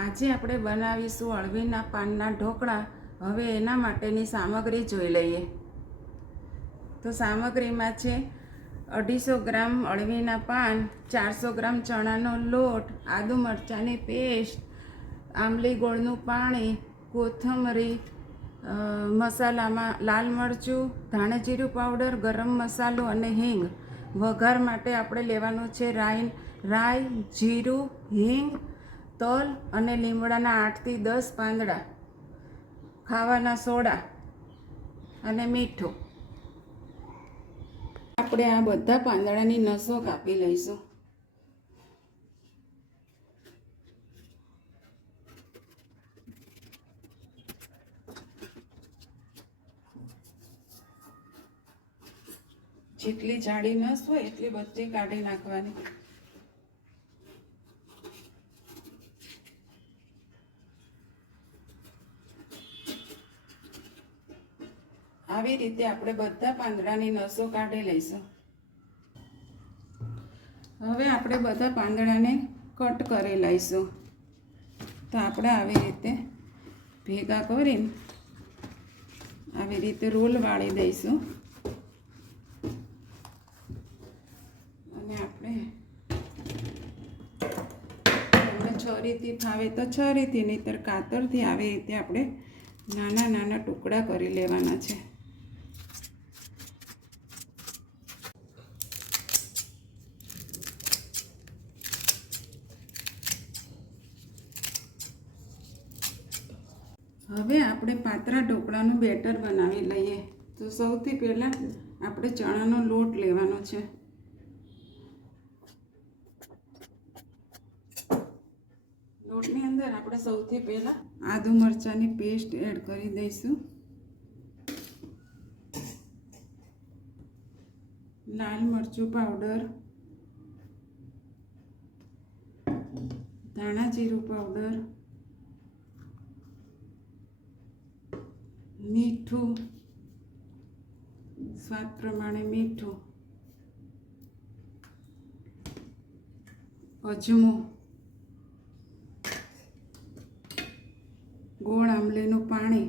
આજે આપણે બનાવીશું અળવીના પાનના ઢોકળા. હવે એના માટેની સામગ્રી જોઈ લઈએ. તો સામગ્રીમાં છે 250 ગ્રામ અળવીના પાન, 400 ગ્રામ ચણાનો લોટ, આદુ મરચાંની પેસ્ટ, આંબલી ગોળનું પાણી, કોથમરી, મસાલામાં લાલ મરચું, ધાણા જીરું પાવડર, ગરમ મસાલો અને હિંગ. વઘાર માટે આપણે લેવાનું છે રાઈ, જીરું, હિંગ, તલ અને લીમડાના 8 થી 10 પાંદડા, ખાવાના સોડા અને મીઠું. આપણે આ બધા પાંદડાની નસો કાપી લઈશું. જેટલી જાડી નસ હોય એટલી બધી કાઢી નાખવાની. આવી રીતે આપણે બધા પાંદડાની નસો કાઢી લઈશું. હવે આપણે બધા પાંદડાને કટ કરી લઈશું. તો આપણે આવી રીતે ભેગા કરીને આવી રીતે રોલ વાળી દઈશું અને આપણે છરીથી ફાવે તો છરીથી, નહીંતર કાતરથી આવી રીતે આપણે નાના નાના ટુકડા કરી લેવાના છે. હવે આપણે પાતળા ઢોકળાનું બેટર બનાવી લઈએ. તો સૌથી પહેલાં આપણે ચણાનો લોટ લેવાનો છે. લોટની અંદર આપણે સૌથી પહેલાં આદુ મરચાંની પેસ્ટ એડ કરી દઈશું, લાલ મરચું પાવડર, ધાણા જીરું પાવડર, મીઠું, સ્વાદ પ્રમાણે મીઠું, અજમો, ગોળ આંબલીનું પાણી,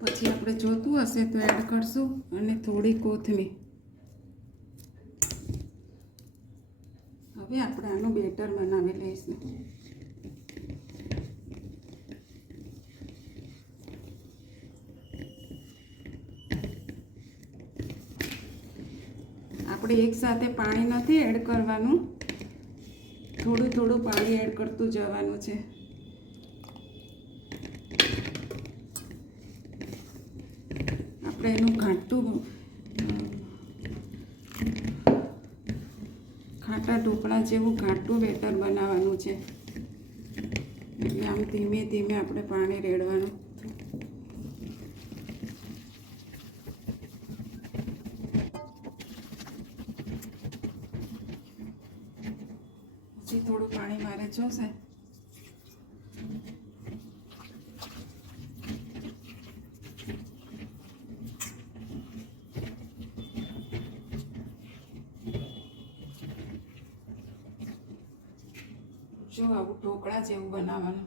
પછી આપણે જોતું હશે તો એડ કરશું, અને થોડી કોથમીર. હવે આપણે આનું બેટર બનાવી લઈશું. આપણે એકસાથે પાણી નથી એડ કરવાનું, થોડું થોડું પાણી એડ કરતું જવાનું છે. આપણે એનું ખાટા ઢોકળા જેવું ઘાટું બેટર બનાવવાનું છે. એટલે આમ ધીમે ધીમે આપણે પાણી રેડવાનું. પછી થોડું પાણી મારે જોશે. જો આવું ઢોકળા જેવું બનાવવાનું.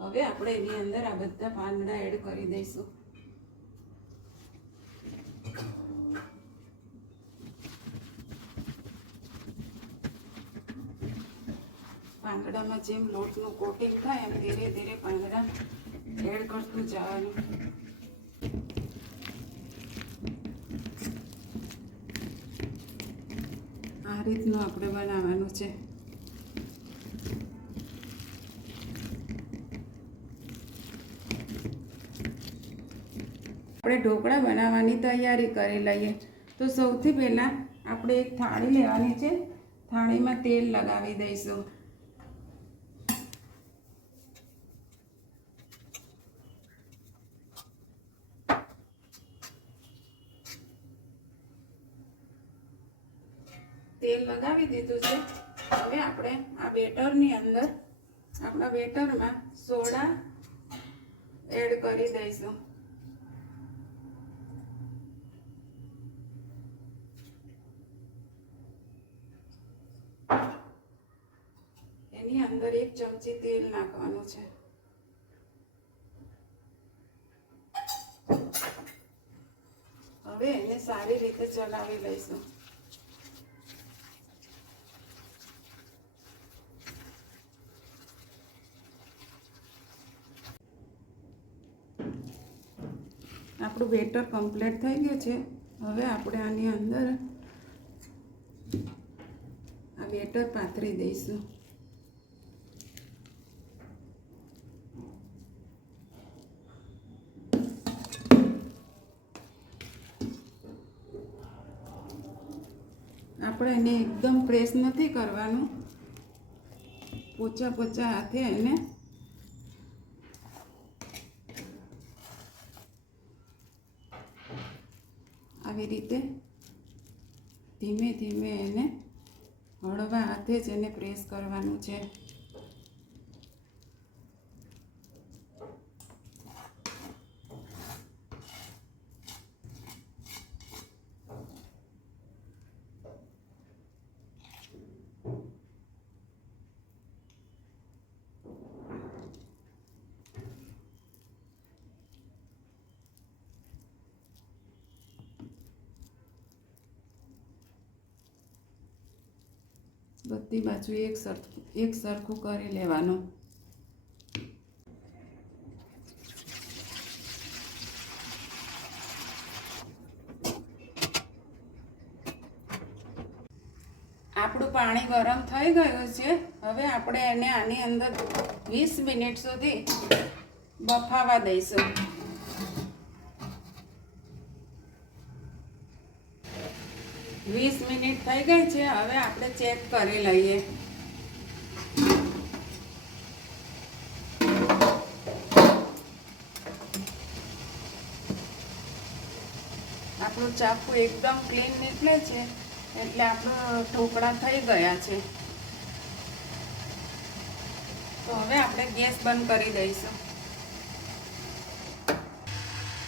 હવે આપણે એની અંદર આ બધા પાંદડા એડ કરી દઈશું. પાંદડામાં જેમ લોટનું કોટિંગ થાય એમ ધીરે ધીરે પાંદડા એડ કરતું જવાનું. આ રીતનું આપણે બનાવવાનું છે. આપણે ઢોકળા બનાવવાની તૈયારી કરી લઈએ. તો સૌથી પહેલાં આપણે એક થાળી લેવાની છે. થાળીમાં તેલ લગાવી દઈશું. તેલ લગાવી દીધું છે. હવે આપણે આ બેટરની અંદર આપણા બેટરમાં સોડા એડ કરી દઈશું. અંદર 1 ચમચી તેલ નાખવાનું છે. હવે એને સારી રીતે ચલાવી લઈશું. આપણું બેટર કમ્પ્લીટ થઈ ગયું છે. હવે આપણે આની અંદર આ બેટર પાથરી દઈશું. આપણે એને એકદમ પ્રેસ નથી કરવાનું, પોચા પોચા હાથે એને આવી રીતે ધીમે ધીમે એને હળવા હાથે જ એને પ્રેસ કરવાનું છે. બધી બાજુ એક સરખું કરી લેવાનું. આપણું પાણી ગરમ થઈ ગયું છે. હવે આપણે એને આની અંદર 20 મિનિટ સુધી બફાવા દઈશું. વીસ મિનિટ થઈ ગઈ છે. હવે આપણે ચેક કરી લઈએ. આપણું ચાકુ એકદમ ક્લીન નીકળે છે, એટલે આપણું ઢોકળા થઈ ગયા છે. તો હવે આપણે ગેસ બંધ કરી દઈશું.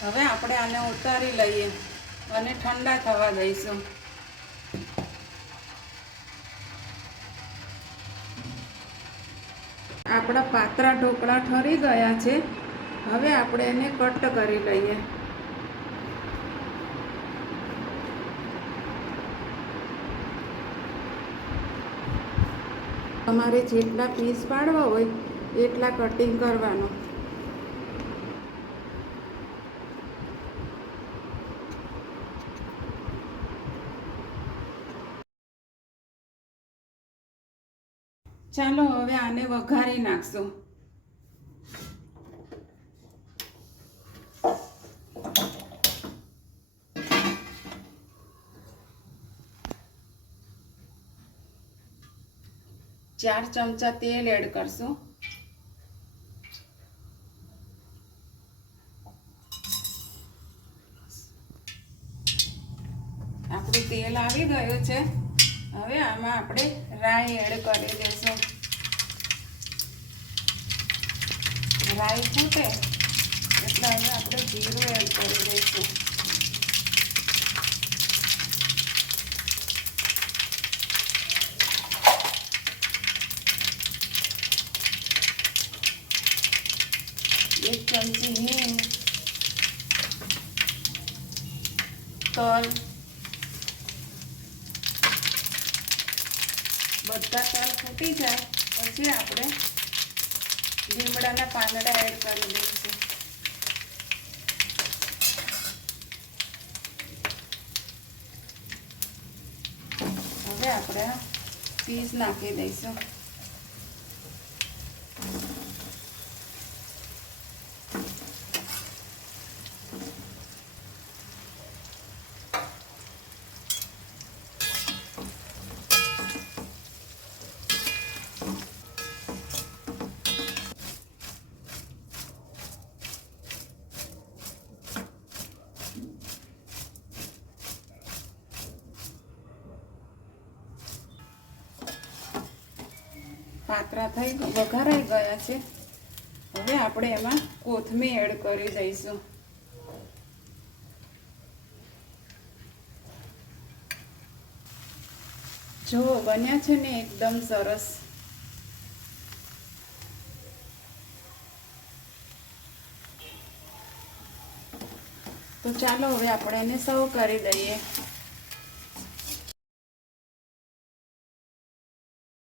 હવે આપણે આને ઉતારી લઈએ અને ઠંડા થવા દઈશું. આપણા પાતળા ઢોકળા ઠરી ગયા છે. હવે આપણે એને કટ કરી લઈએ. તમારે જેટલા પીસ પાડવા હોય એટલા કટિંગ કરવાનું. ચાલો હવે આને વઘારી નાખશું. ચાર ચમચા તેલ એડ કરશું. આપણું તેલ આવી ગયું છે. હવે આમાં આપણે રાઈ એડ કરી દઈશું. રાઈ ફૂટે એટલે હવે આપણે જીરું એડ કરી દઈશું. એક ચમચી હિંગ, તલ, બધા તલ ફૂટી જાય પછી આપણે લીમડાના પાંદડા એડ કરી દઈશું. હવે આપણે પીસ નાખી દઈશું. પાતરા થઈ વઘારાઈ ગયા છે. હવે આપણે એમાં કોથમીર એડ કરી દઈશું. જો બન્યા છે ને એકદમ સરસ. તો ચાલો હવે આપણે એને સર્વ કરી દઈએ.